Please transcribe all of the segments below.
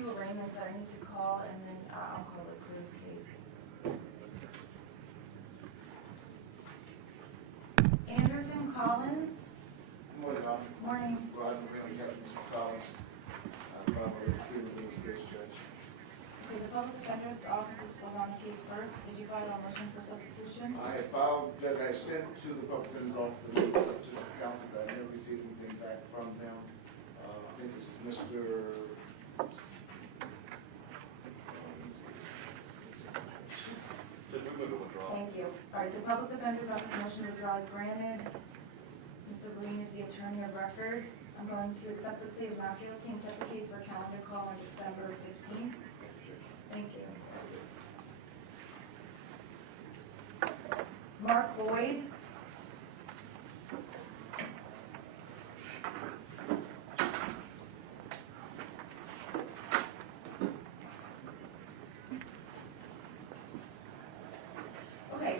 few arraignments that I need to call, and then I'll call the Cruz case. Anderson Collins. Good morning, Mom. Morning. Roger, really got Mr. Collins. I'm probably accused in this case, Judge. Okay, the public defender's office was on the case first. Did you file a motion for substitution? I have filed, Judge, I sent to the public defender's office a little substitute counsel, but I never received anything back from them. I think this is Mr. Thank you. All right, the public defender's office motion to withdraw is granted. Mr. Green is the attorney of record. I'm going to accept the plea of not guilty and set the case for a calendar call on December 15th. Thank you. Mark Boyd. Okay.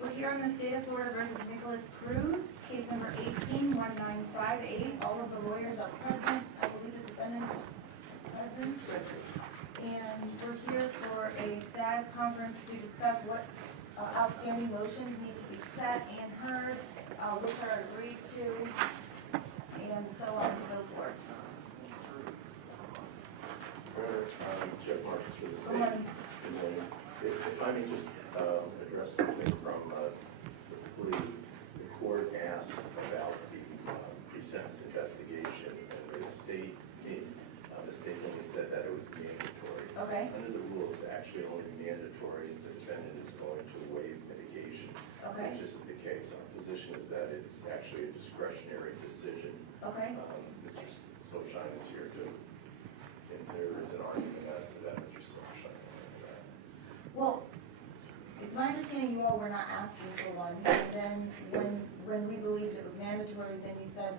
We're here on the state of Florida versus Nikolas Cruz, case number 18-1958. All of the lawyers are present. I believe the defendant is present. And we're here for a status conference to discuss what outstanding motions need to be set and heard, which are agreed to, and so on and so forth. Jeff Marcus for the state. Good morning. Good morning. If I may just address something from the plea. The court asked about the pre-sentence investigation, and the state only said that it was mandatory. Okay. Under the rules, actually only mandatory if the defendant is going to waive mitigation, Okay. which isn't the case. Our position is that it's actually a discretionary decision. Okay. Mr. Sunshine is here too, and there is an argument as to that, Mr. Sunshine. Well, it's my understanding you all were not asking for one, and then when we believed it was mandatory, then you said,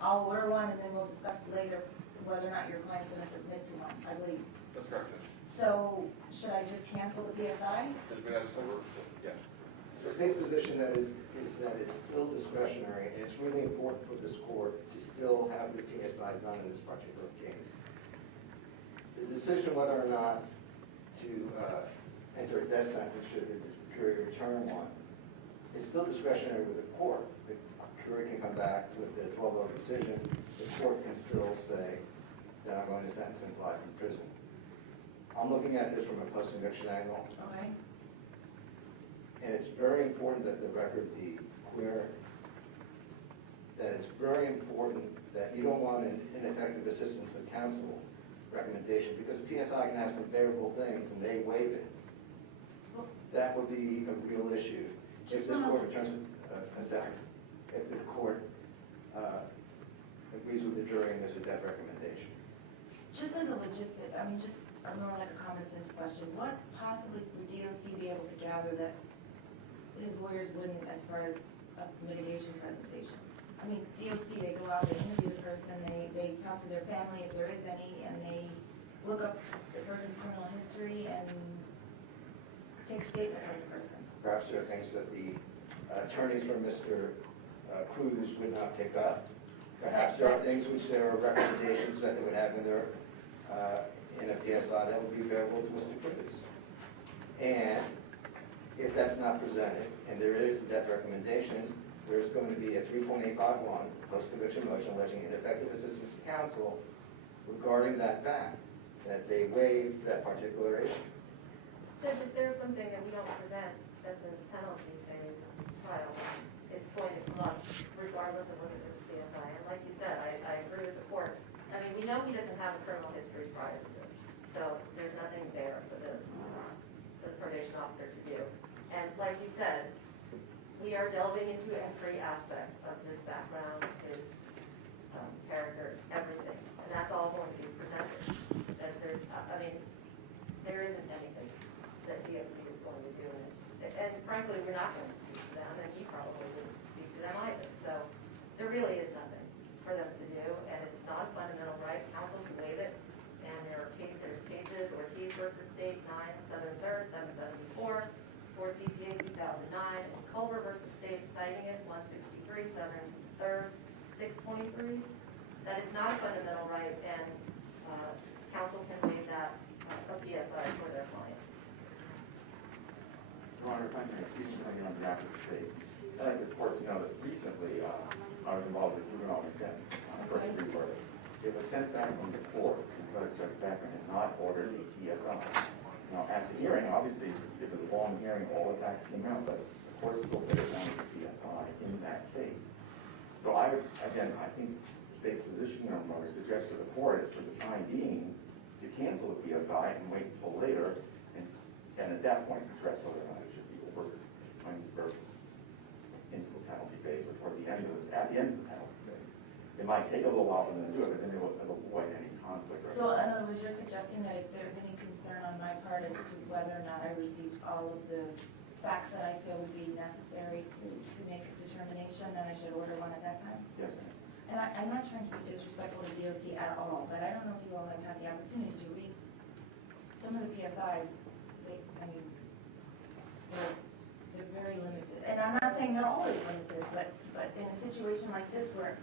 I'll order one, and then we'll discuss later whether or not your client's going to submit to one, I believe. That's correct, Judge. So, should I just cancel the PSI? Yeah. The state's position is that it's still discretionary, and it's really important for this court to still have the PSI done in this particular case. The decision whether or not to enter a death sentence should the jury return one is still discretionary with the court. The jury can come back with a 12-0 decision. The court can still say that I'm going to sentence him to life in prison. I'm looking at this from a post-conviction angle. Okay. And it's very important that the record be clear, that it's very important that you don't want an ineffective assistance of counsel recommendation, because PSI can have some favorable things and they waive it. That would be a real issue. If this court returns a second, if the court agrees with the jury and there's a death recommendation. Just as a logistic, more like a common sense question, what possibly would DOC be able to gather that his lawyers wouldn't as far as a mitigation presentation? DOC, they go out, they interview the person, they talk to their family if there is any, and they look up the person's criminal history and take a statement from the person. Perhaps there are things that the attorneys for Mr. Cruz would not pick up. Perhaps there are things which there are recommendations that they would have in their in a PSI that would be available to Mr. Cruz. And if that's not presented, and there is a death recommendation, there's going to be a 3.851 post-conviction motion alleging ineffective assistance of counsel regarding that fact, that they waived that particular issue. Judge, if there's something that we don't present that's in the penalty phase of this trial, it's going to come up regardless of whether there's a PSI. And like you said, I agree with the court. We know he doesn't have a criminal history prior to this, so there's nothing there for the probation officer to do. And like you said, we are delving into every aspect of his background, his character, everything, and that's all going to be presented. There isn't anything that DOC is going to do, and frankly, we're not going to speak to them, and he probably wouldn't speak to them either. So there really is nothing for them to do, and it's not a fundamental right. Counsel can waive it, and there's cases, Ortiz versus State 9, Southern 3rd, 774, 4th PCA 2009, and Culver versus State citing it 163, Southern 3rd, 623. that it's not a fundamental right, and counsel can waive that of PSI for their client. Your Honor, if I may, Stephen Hillier on behalf of the state. I'd like the court to know that recently I was involved with juvenile dissent on a first degree murder. It was sent back from the court because Judge Beckman has not ordered a TSI. Now, at the hearing, obviously, it was a long hearing, all the facts came out, but the court still said it wanted a TSI in that case. So I would, again, I think the state's position, I would suggest to the court is for the time being to cancel the PSI and wait until later, and at that point address whether or not it should be ordered into the penalty phase before at the end of the penalty phase. It might take a little while for them to do it, but then it will avoid any conflict. So in other words, you're suggesting that if there's any concern on my part as to whether or not I received all of the facts that I feel would be necessary to make a determination, then I should order one at that time? Yes, ma'am. And I'm not trying to be disrespectful to DOC at all, but I don't know if you all have had the opportunity to read some of the PSIs. They're very limited. And I'm not saying they're always limited, but in a situation like this where,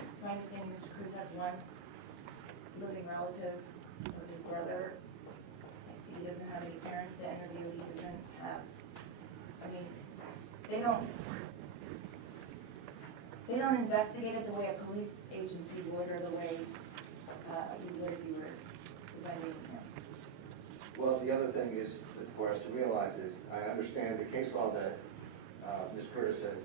it's my understanding Mr. Cruz has one living relative of his brother. He doesn't have any parents to interview. He doesn't have, they don't investigate it the way a police agency would, or the way you would if you were defending him. Well, the other thing is, for us to realize is, I understand the case law that Ms. Curtis has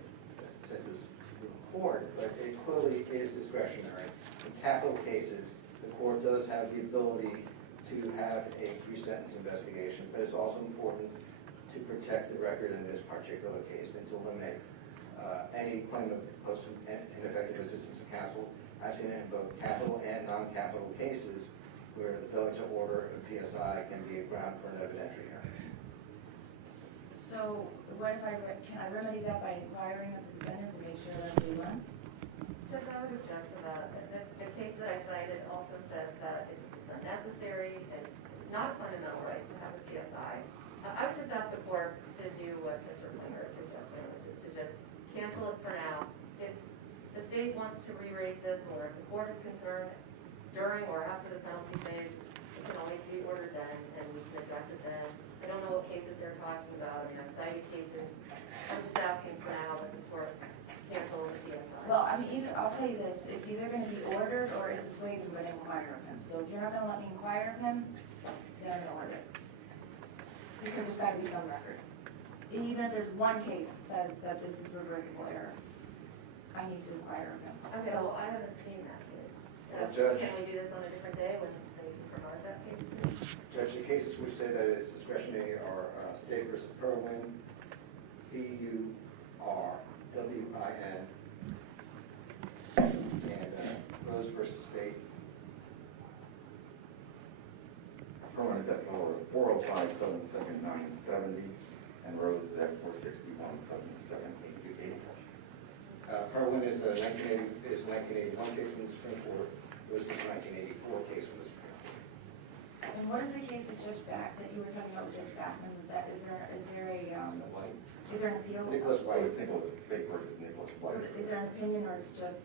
said is in court, but it clearly is discretionary. In capital cases, the court does have the ability to have a pre-sentence investigation, but it's also important to protect the record in this particular case and to eliminate any claim of ineffective assistance of counsel. I've seen it in both capital and non-capital cases where the failure to order a PSI can be a ground for an evidentiary hearing. So what if can I remedy that by inquiring of the defendant to make sure that he runs? Judge, I would object to that. The case that I cited also says that it's unnecessary, it's not a fundamental right to have a PSI. I would just ask the court to do what Mr. Klinger is suggesting, which is to just cancel it for now. If the state wants to re-raise this, or if the court is concerned during or after the penalty phase, it can always be ordered then, and we can address it then. I don't know what cases they're talking about, I've cited cases. I'm just asking for now that the court cancel the PSI. Well, I'll tell you this, it's either going to be ordered or it's waived when I inquire of him. So if you're not going to let me inquire of him, then I'm going to order it. Because there's got to be some record. Even if there's one case that says that this is reversible error, I need to inquire of him. Okay, So well, I haven't seen that case. Judge. Can we do this on a different day when you can provide that case to me? Judge, the cases which say that it's discretionary are State versus Perlin, P-U-R-W-I-N, and Rose versus State. Perlin is at 405, 779, 970, and Rose is at 461, 77, 828. Perlin is a 1981 case from the Supreme Court. Rose is a 1984 case from the Supreme Court. And what is the case that that you were talking about with Judge Backman? Is there an appeal? Nicholas I White. would think it was State versus Nicholas So White. is there an opinion, or it's just,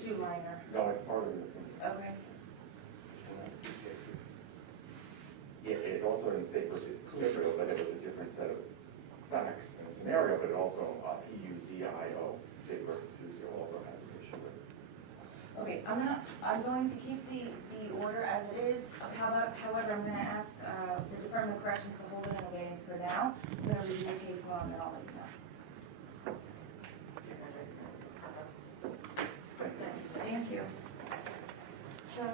too minor? No, it's part of it. Okay. It also in State versus Israel, but it was a different set of facts and scenario, but it also P-U-Z-I-O, State versus Israel also has an issue with it. Okay, I'm going to keep the order as it is. However, I'm going to ask the Department of Corrections to hold it in abeyance for now. I'm going to review the case law, and then I'll let you know. Thank you. So,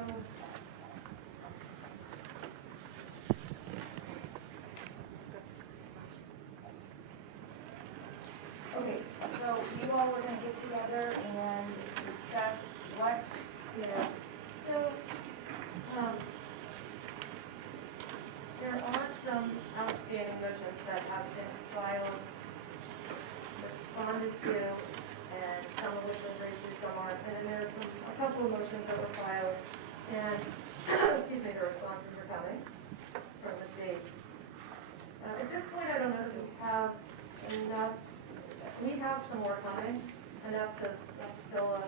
okay, so you all were going to get together and discuss what, So, there are some outstanding motions that have been filed, responded to, and some of which were raised through some aren't. And then there's a couple of motions that were filed, and, excuse me, the responses are coming from the state. At this point, I don't know that we have enough, we have some more coming, enough to fill a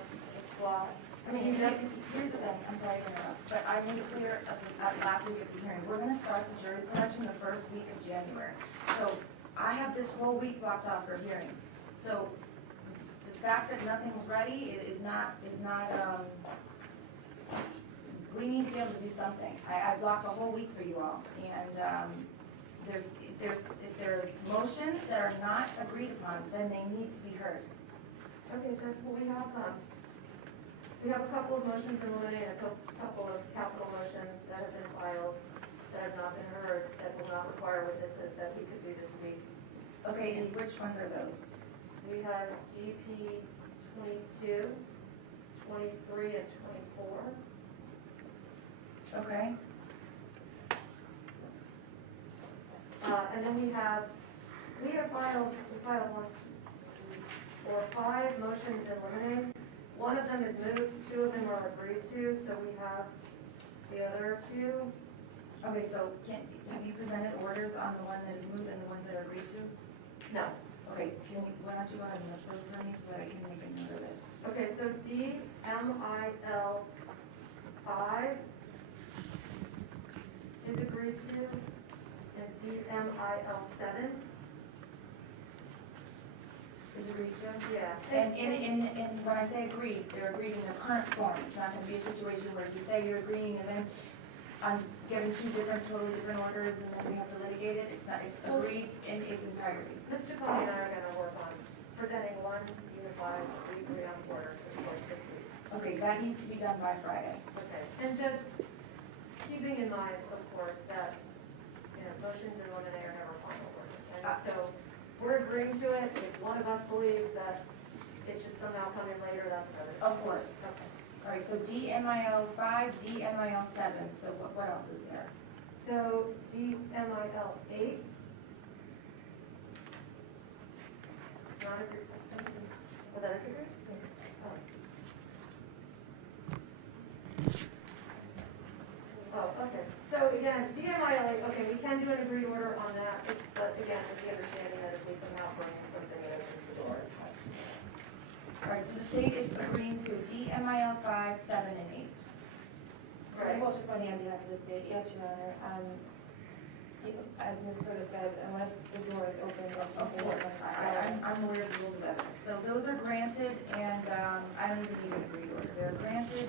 slot. I mean, here's the thing, I'm sorry to interrupt, but I made it clear at last week at the hearing, we're gonna start the jury selection the first week of January. So I have this whole week blocked off for hearings. So the fact that nothing's ready is not, we need to be able to do something. I blocked a whole week for you all, and, if there's motions that are not agreed upon, then they need to be heard. Okay, Judge, well, we have a couple of motions in limine and a couple of capital motions that have been filed, that have not been heard, that will not require witnesses, that we could do this week. Okay, and which ones are those? We have GP 22, 23, and 24. Okay. And then we filed 5 motions in limine. One of them is moved, 2 of them are agreed to, so we have the other 2. Okay, so have you presented orders on the one that is moved and the ones that are agreed to? No. Okay, why don't you go ahead and list those for me so that I can make a note of it? Okay, so DMIL 5 is agreed to, and DMIL 7 Is agreed to? yeah. And when I say agreed, they're agreed in their current form. It's not gonna be a situation where you say you're agreeing and then I'm giving 2 totally different orders and then we have to litigate it. It's agreed in its entirety. Mr. Coney and I are going to work on presenting one unified, legally on order to the court this week. Okay, that needs to be done by Friday. Okay, and Judge, keeping in mind, of course, that, motions in limine are never final orders. And so we're agreeing to it. If one of us believes that it should somehow come in later, that's another. Of course. Okay. All right, so DMIL 5, DMIL 7. So what else is there? So DMIL 8. Not agreed. Oh, that is agreed? Oh, okay. So again, DMIL 8, okay, we can do an agreed order on that, but again, with the understanding that if we somehow bring something that opens the door. All right, so the state is agreeing to DMIL 5, 7, and 8. Right. Motion on behalf of the state, yes, Your Honor. As Ms. Curtis said, unless the door is open, or something. Of course, I'm aware of the rules of evidence. So those are granted, and I don't even need an agreed order. They're granted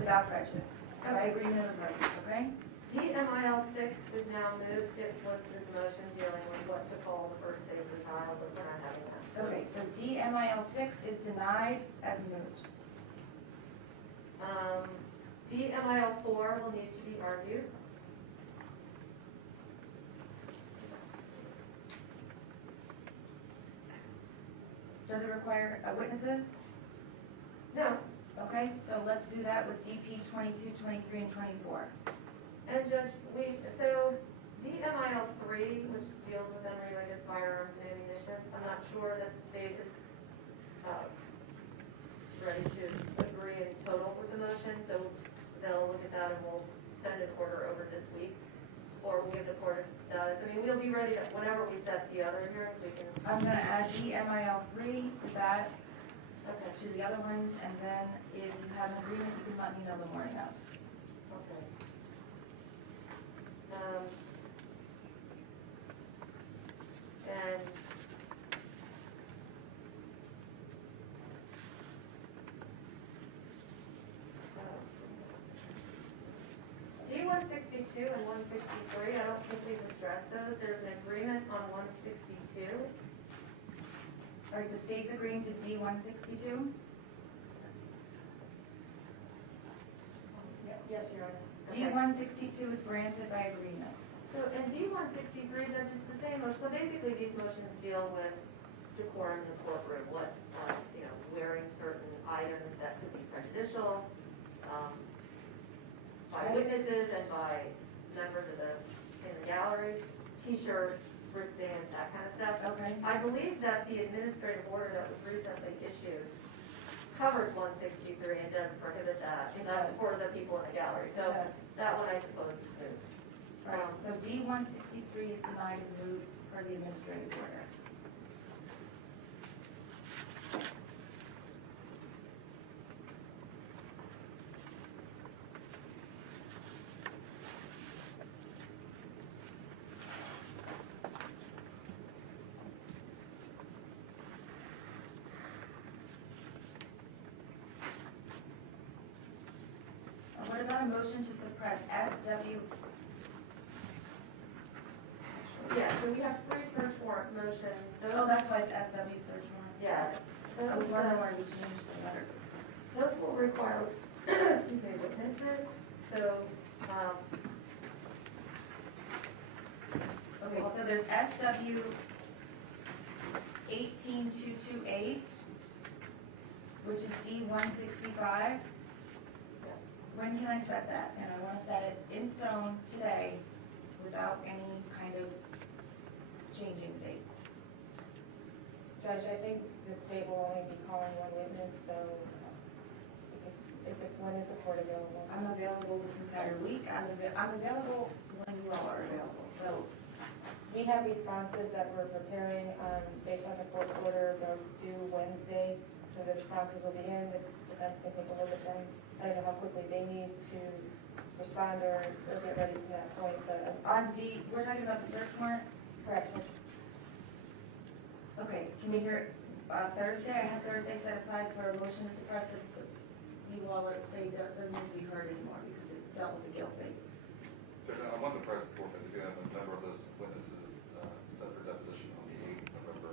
without prejudice, by agreement of the parties, okay? DMIL 6 is now moved. It was this motion dealing with what to call the first phase of the trial, but we're not having that. Okay, so DMIL 6 is denied as moved. DMIL 4 will need to be argued. Does it require witnesses? No. Okay, so let's do that with DP 22, 23, and 24. And Judge, so DMIL 3, which deals with unrelated firearms and ammunition, I'm not sure that the state is ready to agree in total with the motion, so they'll look at that and we'll send an order over this week, or we'll give the court a status. I mean, we'll be ready to, whenever we set the other hearings, we can. I'm gonna add DMIL 3 to that, Okay. to the other ones, and then if you have an agreement, you can let me know the morning of. Okay. And D-162 and 163, I don't think we've addressed those. There's an agreement on 162. All right, the state's agreeing to D-162? Yes, Your Honor. D-162 is granted by agreement. So, and D-163, that's just the same motion. So basically, these motions deal with decorum in the courtroom, what, wearing certain items that could be prejudicial, by witnesses and by members of in the gallery, T-shirts, wristbands, that kind of stuff. Okay. I believe that the administrative order that was recently issued covers 163 and does prohibit that. It That's does. for the people in the gallery. So It does. that one, I suppose, is moved. All right, so D-163 is denied as moved per the administrative order. want a motion to suppress SW. Yeah, so we have 3 search warrant motions. Oh, that's why it's SW search warrant. Yeah. I was wondering why we changed the letters. Those will require, excuse me, witnesses, so, Okay, so there's SW 18228, which is D165. When can I set that? And I want to set it in stone today without any kind of changing date. Judge, I think the state will only be calling one witness, so when is the court available? I'm available this entire week. I'm available when you all are available. So We have responses that we're preparing based on the court order. They're due Wednesday, so the responses will be in. The defense can take a look at them. I don't know how quickly they need to respond or get ready to that point, but on D, we're talking about the search warrant? correct. Okay, can we hear it Thursday? I have Thursday set aside for a motion to suppress it. So you all are saying that doesn't need to be heard anymore because it dealt with the guilt phase. Judge, I want to press the court that we have a number of those witnesses set for deposition on the 8th of November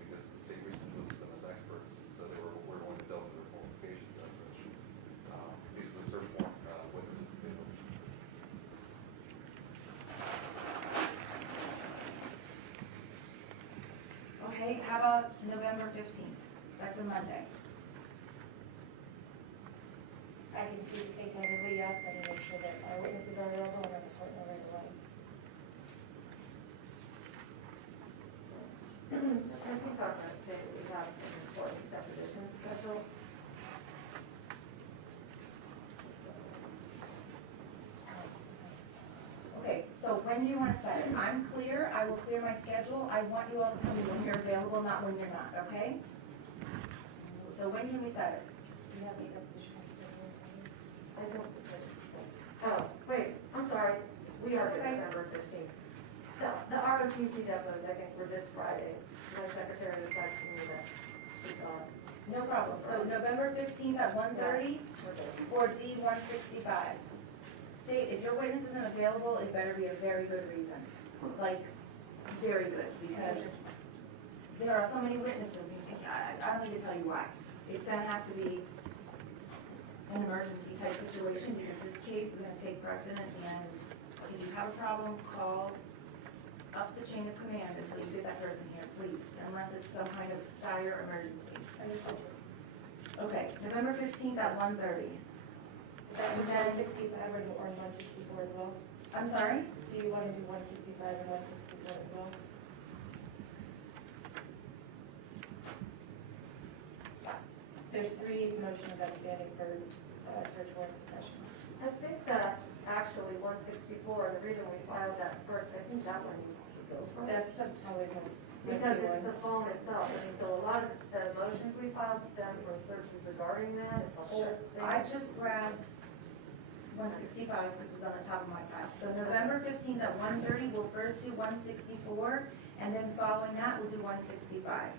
because the state recently listed them as experts, so we're going to delve into their qualifications as such. These are the search warrant witnesses available. Okay, how about November 15th? That's a Monday. I can see tentatively, yes, and make sure that our witnesses are available and that the court knows right away. I think on that day we have some important depositions scheduled. Okay, so when do you want to set it? I'm clear, I will clear my schedule. I want you all to tell me when you're available, not when you're not, okay? So when can we set it? Do you have the deposition? I don't, oh, wait, I'm sorry, we are Okay. November 15th. So, the ROTC depots, I think, were this Friday. My secretary was texting me that she thought No problem. So November 15th at 1:30 we're good. for D165. State, if your witness isn't available, it better be a very good reason. Like, very good, because there are so many witnesses, and I don't need to tell you why. It's gonna have to be an emergency type situation, because this case is gonna take precedent, and if you have a problem, call up the chain of command until you get that person here, please, unless it's some kind of dire emergency. Okay, November 15th at 1:30. Is that 165 or 164 as well? I'm sorry? Do you want to do 165 and 164 as well? There's 3 motions outstanding for search warrant suppression. I think that actually 164, the reason we filed that first, I think that one needs to go first. That's probably the most. Because it's the phone itself, I mean, so a lot of the motions we filed stem from searches regarding that, it's the whole Sure. thing. I just grabbed 165, this was on the top of my file. So November 15th at 1:30, we'll first do 164, and then following that, we'll do 165.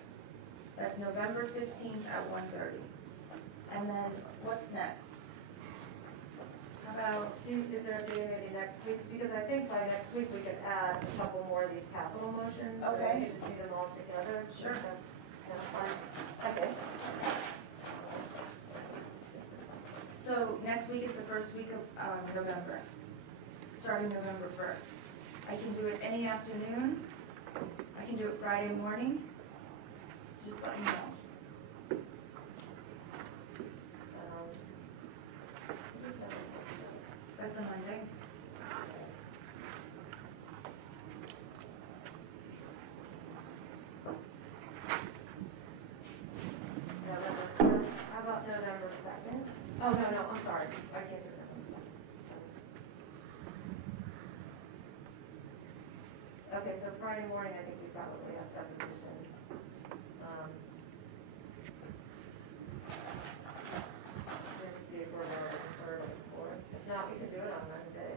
That's November 15th at 1:30. And then, what's next? How about, Is there a day maybe next week? Because I think by next week we could add a couple more of these capital motions. so Okay. we could just do them all together. Sure. That's fine. Okay. so next week is the first week of November, starting November 1st. I can do it any afternoon. I can do it Friday morning. Just let me know. That's a Monday. November 1st. How about November 2nd? Oh, no, I'm sorry. I can't do November 2nd. Okay, so Friday morning, I think we probably have depositions. Let's see if we're going to third or fourth. If not, we could do it on Monday.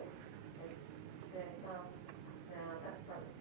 Well, no, that's probably.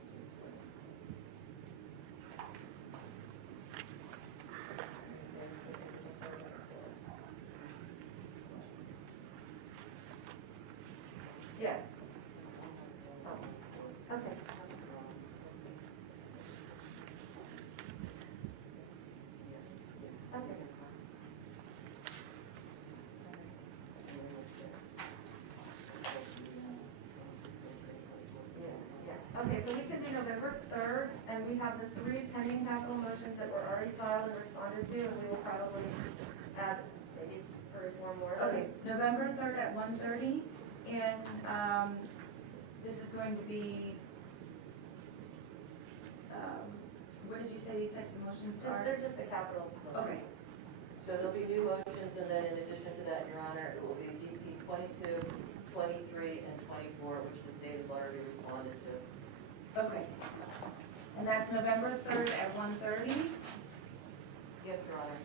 Okay, so we can do November 3rd, and we have the 3 pending capital motions that were already filed and responded to, and we will probably add maybe 3 or 4 more. Okay, November 3rd at 1:30, and this is going to be, what did you say these types of motions are? They're just the capital motions. Okay, So there'll be new motions, and then in addition to that, Your Honor, it will be DP 22, 23, and 24, which the state has already responded to. okay. And that's November 3rd at 1:30, Yes, Your Honor.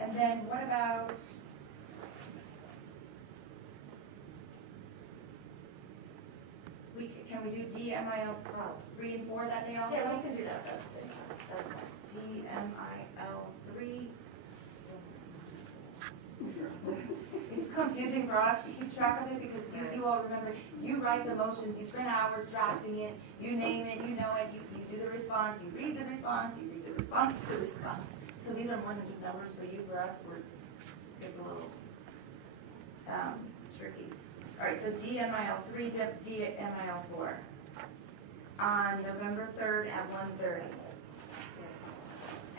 and then what about, can we do DMIL 3 and 4 that day also? Yeah, we can do that at the same time. That's fine. DMIL 3. It's confusing for us to keep track of it because you all remember, you write the motions, you spend hours drafting it, you name it, you know it, you do the response, you read the response, you read the response to the response. So these are more than just numbers for you, for us, it's a little tricky. All right, so DMIL 3, DMIL 4 on November 3rd at 1:30.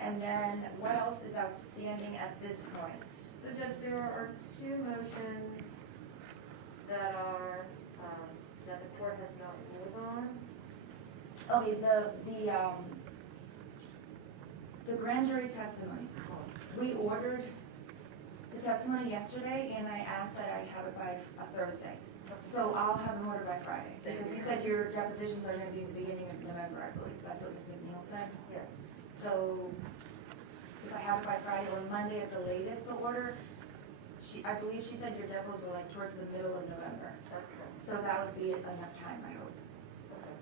And then what else is outstanding at this point? So Judge, there are 2 motions that are, that the court has not ruled on. Okay, the grand jury testimony. We ordered the testimony yesterday, and I asked that I have it by Thursday. So I'll have an order by Friday, because you said your depositions are going to be the beginning of November, I believe. That's what Ms. McNeil said. Yes. So if I have it by Friday or Monday at the latest, the order, I believe she said your depos were like towards the middle of November. That's correct. So that would be enough time, I hope. Okay.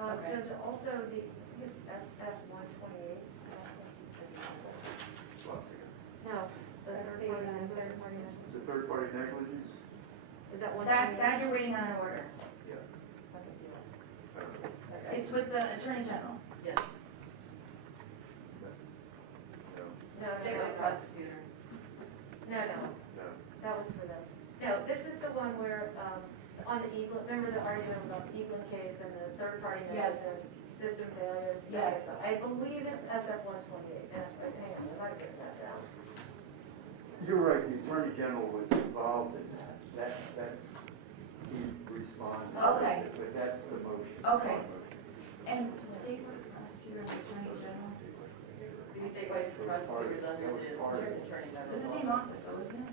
Okay. Judge, also the, SF 128. No, the third party negligence. The third-party negligence? Is that 128? That you're waiting on an order. Yeah. Okay. It's with the Attorney General. Yes. No. No, Statewide prosecutor. No, that was for them. No, this is the one where, on the Evelyn, remember the argument about the Evelyn case and the third-party Yes. negligence, system failures? Yes. Okay, so I believe it's SF 128. Hang on, I might get that down. You're right, the Attorney General was involved in that. That he responded. Okay. But that's the motion. Okay. And the state prosecutor and the Attorney General, The statewide prosecutors unlimited attorney it's general. the same office, though, isn't it?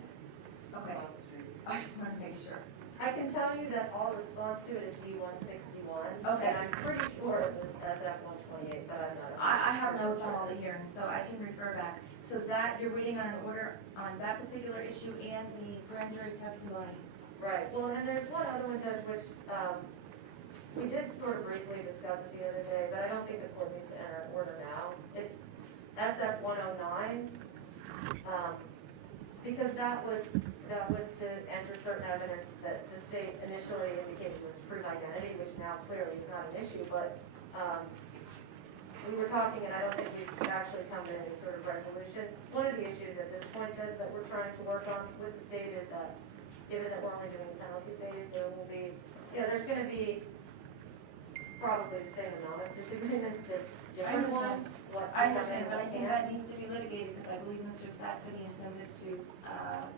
Okay, Across the street. I just want to make sure. I can tell you that all response to it is D-161. Okay. And I'm pretty sure it was SF 128, but I'm not. I have notes on all the hearings, so I can refer back. So that, you're waiting on an order on that particular issue and the grand jury testimony. Right, well, and there's one other one, Judge, which, we did sort of briefly discuss it the other day, but I don't think the court needs to enter an order now. It's SF 109, because that was to enter certain evidence that the state initially indicated was proof identity, which now clearly is not an issue, but, we were talking, and I don't think we've actually come to any sort of resolution. One of the issues at this point, Judge, that we're trying to work on with the state is that, given that we're only doing penalty phase, there will be, there's going to be probably the same amount of disagreements, just different ones. I understand, but I think that needs to be litigated because I believe Mr. Stat said he intended to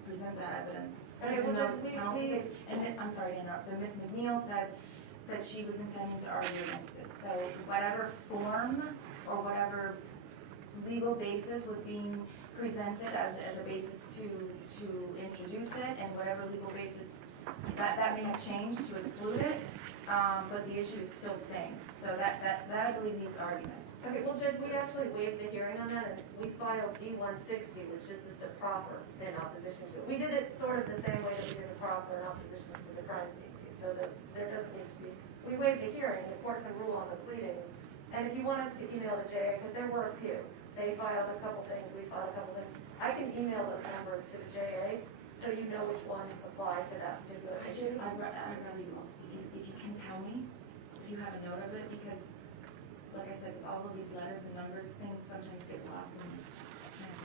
present that evidence. Okay, Even well, though it's a penalty case. And I'm sorry to interrupt, but Ms. McNeil said that she was intending to argue against it. So whatever form or whatever legal basis was being presented as a basis to introduce it, and whatever legal basis, that may have changed to exclude it, but the issue is still the same. So that I believe needs argument. Okay, well, Judge, we actually waived the hearing on that, and we filed D-160, which just is the proffer in opposition to it. We did it sort of the same way that we did the proffer in opposition to the crime scene case, so that there doesn't need to be, we waived the hearing, the court can rule on the pleadings, and if you want us to email the JA, because there were a few, they filed a couple things, we filed a couple things, I can email those numbers to the JA, so you know which ones apply to that particular issue. I'd rather you, if you can tell me, if you have a note of it, because like I said, all of these letters and numbers, things sometimes get lost in.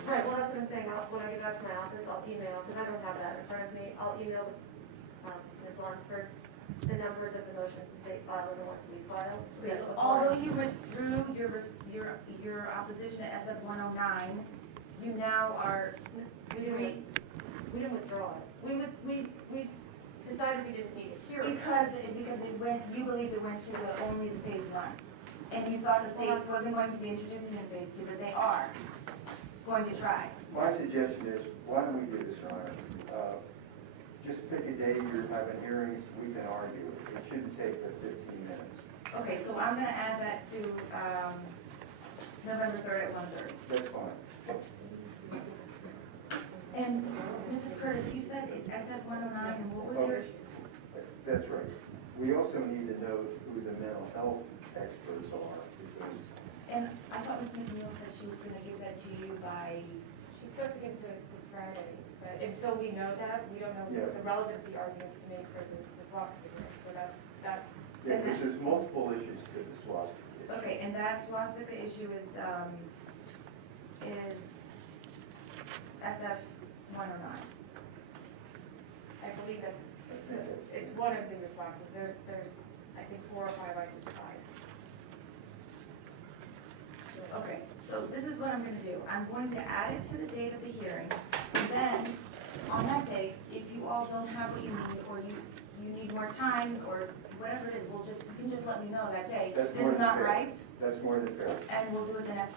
Right, well, that's what I'm saying, when I get back to my office, I'll email, because I don't have that in front of me, I'll email Ms. Lunsford the numbers of the motions the state filed and the ones we filed. Okay, so although you withdrew your opposition to SF 109, you now are, We didn't withdraw it. We decided we didn't need a hearing. because it went, you believed it went to only the phase 1. And you thought the state wasn't going to be introducing it in phase 2, but they are going to try. My suggestion is, why don't we do this, Your Honor? Just pick a day you're having hearings, we can argue. It shouldn't take but 15 minutes. Okay, so I'm going to add that to November 3rd at 1:30. That's fine. And Mrs. Curtis, you said it's SF 109, and what was your? That's right. We also need to know who the mental health experts are, because And I thought Ms. McNeil said she was going to give that to you by. She's supposed to give to us this Friday, but until we know that, we don't know Yeah. the relevancy arguments to make for this lawsuit. So that. yeah, because there's multiple issues to the swap. Okay, and that swastika issue is SF 109. I believe it's one of the responses. There's I think 4 or 5 items tied. Okay, so this is what I'm going to do. I'm going to add it to the date of the hearing. And then, on that date, if you all don't have what you need, or you need more time, or whatever it is, you can just let me know that day. That's This more is than not fair. right, That's more than fair. and we'll do it the next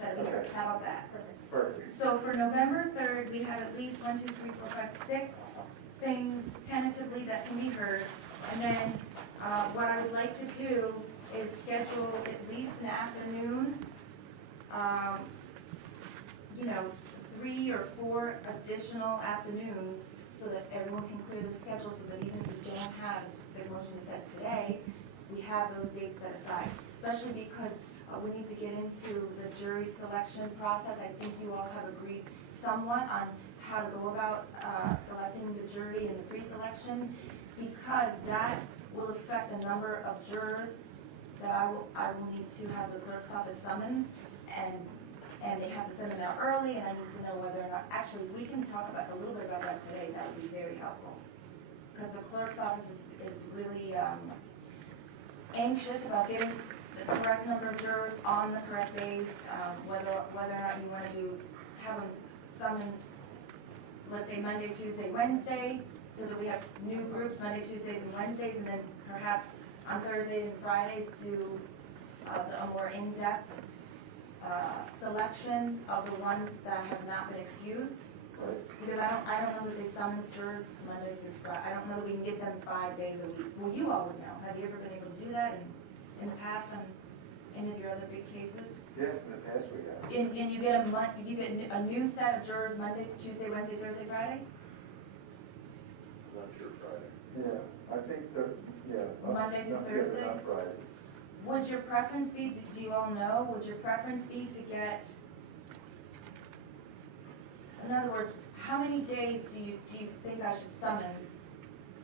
set of hearings. Okay. How about that? Perfect. So for November 3rd, we have at least 1, 2, 3, 4, 5, 6 things tentatively that can be heard. And then what I would like to do is schedule at least an afternoon, 3 or 4 additional afternoons so that everyone can clear their schedule, so that even if we don't have a specific motion to set today, we have those dates set aside. Especially because we need to get into the jury selection process. I think you all have agreed somewhat on how to go about selecting the jury in the pre-selection, because that will affect the number of jurors that I will need to have the clerk's office summons, and they have to send them out early, and I need to know whether or not, actually, we can talk about a little bit about that today. That would be very helpful, because the clerk's office is really anxious about getting the correct number of jurors on the correct days, whether or not you want to have them summons, let's say Monday, Tuesday, Wednesday, so that we have new groups Monday, Tuesdays, and Wednesdays, and then perhaps on Thursdays and Fridays do a more in-depth selection of the ones that have not been excused. Because I don't know that they summons jurors Monday through Friday. I don't know that we can get them 5 days a week. Well, you all would know. Have you ever been able to do that in the past on any of your other big cases? Yeah, in the past we have. And you get a new set of jurors Monday, Tuesday, Wednesday, Thursday, Friday? Not sure Friday. Yeah, I think that, yeah. Monday through not- yeah, Thursday? Not Friday. Would your preference be, do you all know, would your preference be to get, in other words, how many days do you think I should summons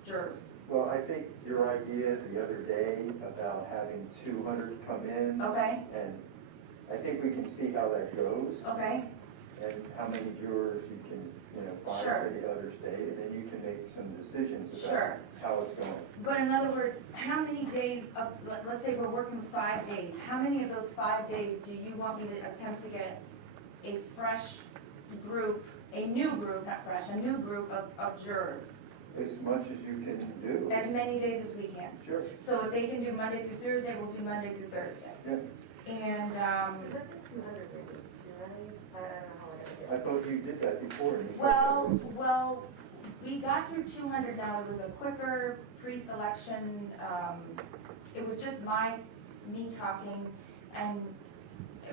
jurors? Well, I think your idea the other day about having 200 come in. Okay, And I think we can see how that goes, okay, and how many jurors you can, find Sure. for the other state, and then you can make some decisions Sure. about how it's going. but in other words, how many days of, let's say we're working 5 days, how many of those 5 days do you want me to attempt to get a fresh group, a new group, not fresh, a new group of jurors? As much as you can do. As many days as we can. Sure. So if they can do Monday through Thursday, we'll do Monday through Thursday. Yeah. And, Is that the 200 rings? I don't know how we're gonna do I it. thought you did that before. and you said well, we got through 200 now. It was a quicker pre-selection. It was just me talking and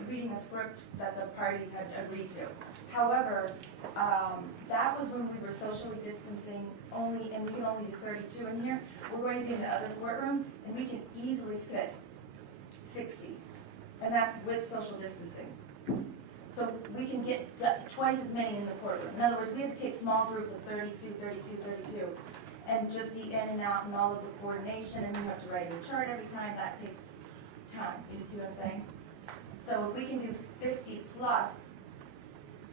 reading a script that the parties had agreed to. However, that was when we were socially distancing only, and we can only do 32 in here. We're going to be in the other courtroom, and we can easily fit 60, and that's with social distancing. So we can get twice as many in the courtroom. In other words, we have to take small groups of 32, 32, 32, and just be in and out and all of the coordination, and we have to write a new chart every time. That takes time. You see what I'm saying? So if we can do 50 plus,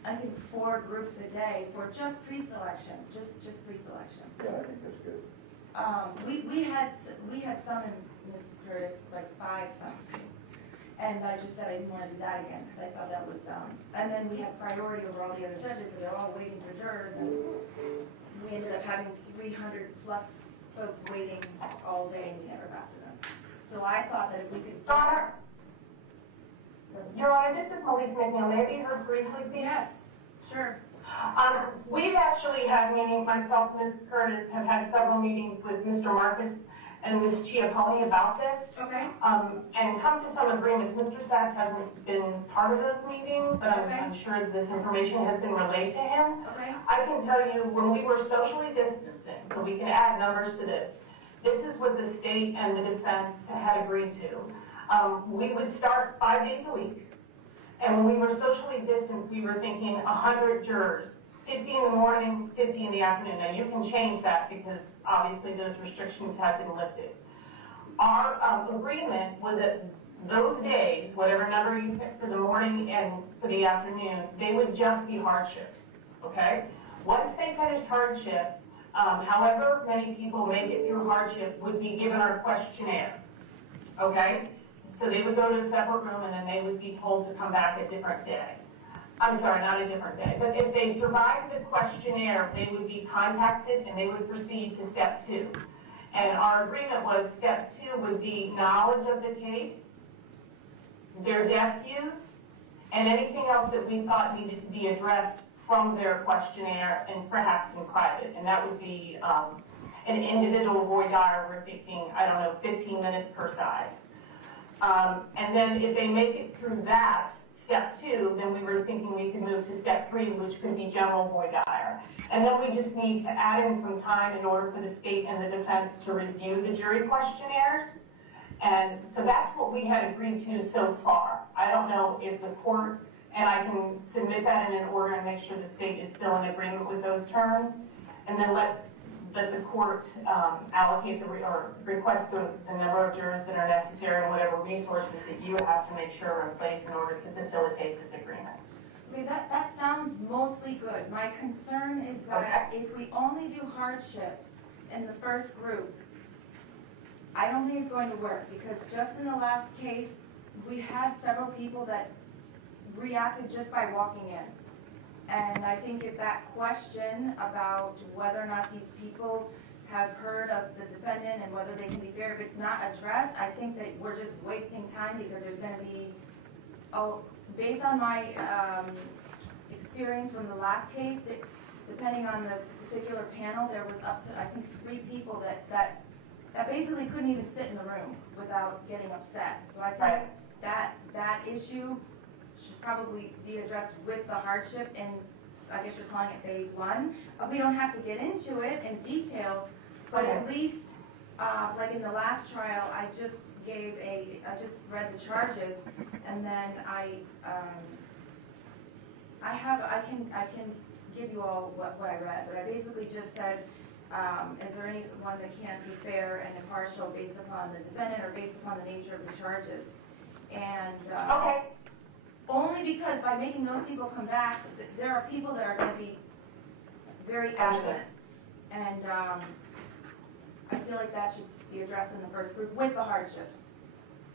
I think 4 groups a day for just pre-selection, just pre-selection. Yeah, I think that's good. We had summoned Ms. Curtis like 5 something. And I just said I didn't want to do that again because I thought that was, and then we had priority over all the other judges, so they're all waiting for jurors. And we ended up having 300 plus folks waiting all day and we never got to them. So I thought that if we could. Your Honor, this is Melissa McNeil. May I be heard briefly, please? Yes, sure. We've actually had meetings, myself and Ms. Curtis have had several meetings with Mr. Marcus and Ms. Chiapponi about this. Okay. And come to some agreements. Mr. Sachs hasn't been part of those meetings, but Okay. I'm sure this information has been relayed to him. Okay. I can tell you, when we were socially distancing, so we can add numbers to this, this is what the state and the defense had agreed to. We would start 5 days a week, and when we were socially distanced, we were thinking 100 jurors, 50 in the morning, 50 in the afternoon. Now, you can change that because obviously those restrictions have been lifted. Our agreement was that those days, whatever number you pick for the morning and for the afternoon, they would just be hardship, okay? Once they finished hardship, however many people make it through hardship would be given our questionnaire, okay? So they would go to a separate room and then they would be told to come back a different day. I'm sorry, not a different day, but if they survived the questionnaire, they would be contacted and they would proceed to step 2. And our agreement was step 2 would be knowledge of the case, their death views, and anything else that we thought needed to be addressed from their questionnaire and perhaps in private. And that would be an individual voir dire, we're thinking, I don't know, 15 minutes per side. And then if they make it through that, step 2, then we were thinking we could move to step 3, which could be general voir dire. And then we just need to add in some time in order for the state and the defense to review the jury questionnaires. And so that's what we had agreed to so far. I don't know if the court, and I can submit that in an order and make sure the state is still in agreement with those terms, and then let the court allocate or request the number of jurors that are necessary and whatever resources that you would have to make sure are in place in order to facilitate this agreement. Okay, that sounds mostly good. My concern is that if we only do hardship in the first group, I don't think it's going to work because just in the last case, we had several people that reacted just by walking in. And I think if that question about whether or not these people have heard of the defendant and whether they can be fair, if it's not addressed, I think that we're just wasting time because there's going to be, based on my experience from the last case, depending on the particular panel, there was up to, I think, 3 people that basically couldn't even sit in the room without getting upset. So I think that issue should probably be addressed with the hardship, and I guess you're calling it phase 1. We don't have to get into it in detail, but at least, like in the last trial, I just read the charges, and then I can give you all what I read, but I basically just said, is there anyone that can't be fair and impartial based upon the defendant or based upon the nature of the charges? And only because by making those people come back, there are people that are going to be very adamant. And I feel like that should be addressed in the first group with the hardships.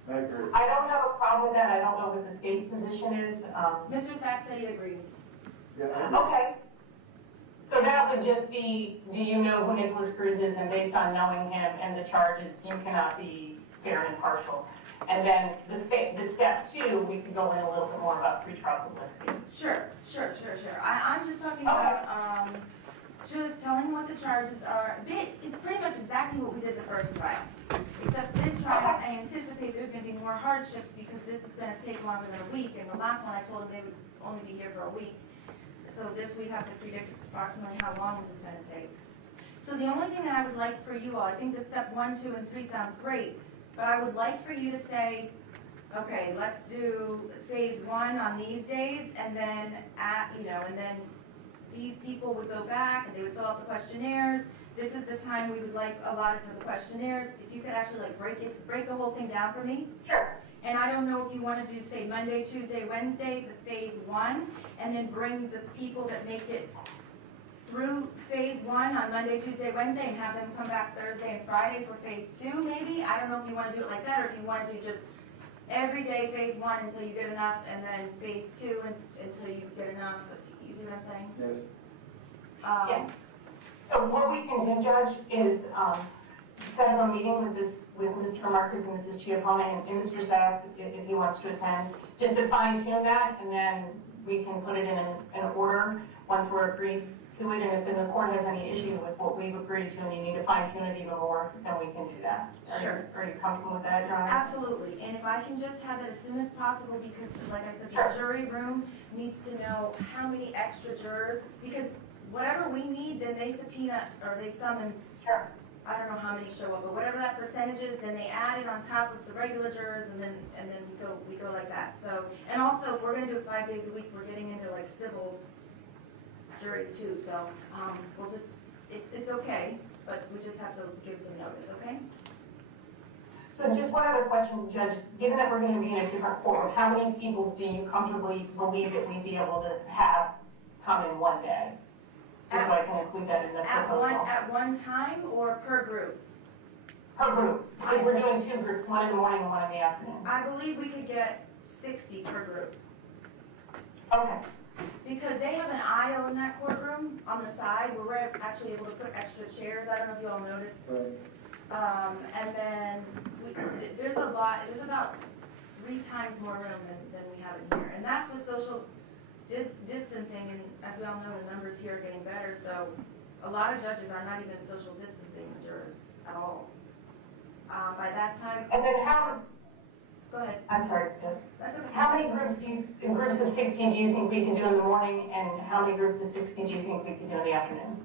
I agree. I don't have a problem with that. I don't know what the state's position is. Mr. Sachs said he agrees. Yeah, okay. So that would just be, do you know who Nikolas Cruz is, and based on knowing him and the charges, you cannot be fair and impartial. And then the step 2, we could go in a little bit more about pretrial publicity. Sure. I'm just talking about just telling what the charges are. It's pretty much exactly what we did the first trial. Except this trial, I anticipate there's going to be more hardships because this is going to take longer than a week. And the last one, I told them they would only be here for a week. So this we have to predict approximately how long this is going to take. So the only thing that I would like for you all, I think the step 1, 2, and 3 sounds great, but I would like for you to say, okay, let's do phase 1 on these days, and then and then these people would go back and they would fill out the questionnaires. This is the time we would like allotted for the questionnaires. If you could actually break the whole thing down for me. Sure. And I don't know if you want to do, say, Monday, Tuesday, Wednesday, the phase 1, and then bring the people that make it through phase 1 on Monday, Tuesday, Wednesday, and have them come back Thursday and Friday for phase 2, maybe? I don't know if you want to do it like that, or if you want to do just every day phase 1 until you get enough, and then phase 2 until you get enough. You see what I'm saying? Yes. Yeah. So what we can do, Judge, is set up a meeting with Mr. Marcus and Mrs. Chiappone and Mr. Sachs, if he wants to attend, just to fine tune that, and then we can put it in an order once we're agreed to it, and if the court has any issue with what we've agreed to, and you need to fine tune it even more, then we can do that. Sure. Are you comfortable with that, Your Honor? Absolutely, and if I can just have it as soon as possible, because like I said, Sure. the jury room needs to know how many extra jurors, because whatever we need, then they subpoena, or they summons, Sure. I don't know how many show up, but whatever that percentage is, then they add it on top of the regular jurors, and then we go like that. So, and also, if we're gonna do it 5 days a week, we're getting into like civil juries too, so, we'll just, it's okay, but we just have to give some notice, okay? So just one other question, Judge. Given that we're going to be in a different courtroom, how many people do you comfortably believe that we'd be able to have come in one day? Just so I can include that in the proposal. At one time, or per group? Per group. Like we're doing 2 groups, one in the morning and one in the afternoon. I believe we could get 60 per group. Okay. Because they have an aisle in that courtroom on the side where we're actually able to put extra chairs. I don't know if you all noticed. And then there's about 3 times more room than we have in here. And that's with social distancing, and as we all know, the numbers here are getting better, so a lot of judges are not even social distancing the jurors at all. By that time... And then how... Go ahead. I'm sorry, Judge. That's okay. How many groups in groups of 60 do you think we can do in the morning, and how many groups of 60 do you think we can do in the afternoon?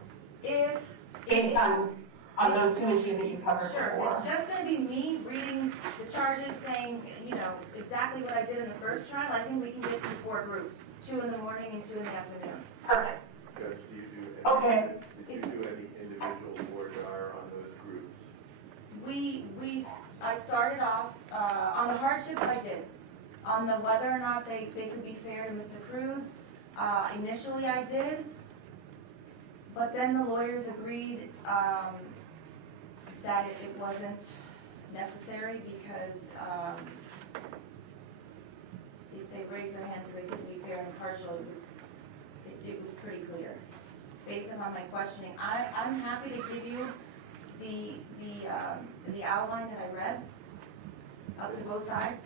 Based on those 2 issues that you covered Sure, before. it's just going to be me reading the charges, saying, you know, exactly what I did in the first trial. I think we can get through 4 groups, 2 in the morning and 2 in the afternoon. Perfect. Judge, do you do any, Okay. did you do any individual voir dire on those groups? I started off, on the hardships I did. On the whether or not they could be fair to Mr. Cruz, initially I did. But then the lawyers agreed that it wasn't necessary because if they raised their hands, they couldn't be fair and impartial. It was pretty clear. Based upon my questioning, I'm happy to give you the outline that I read up to both sides.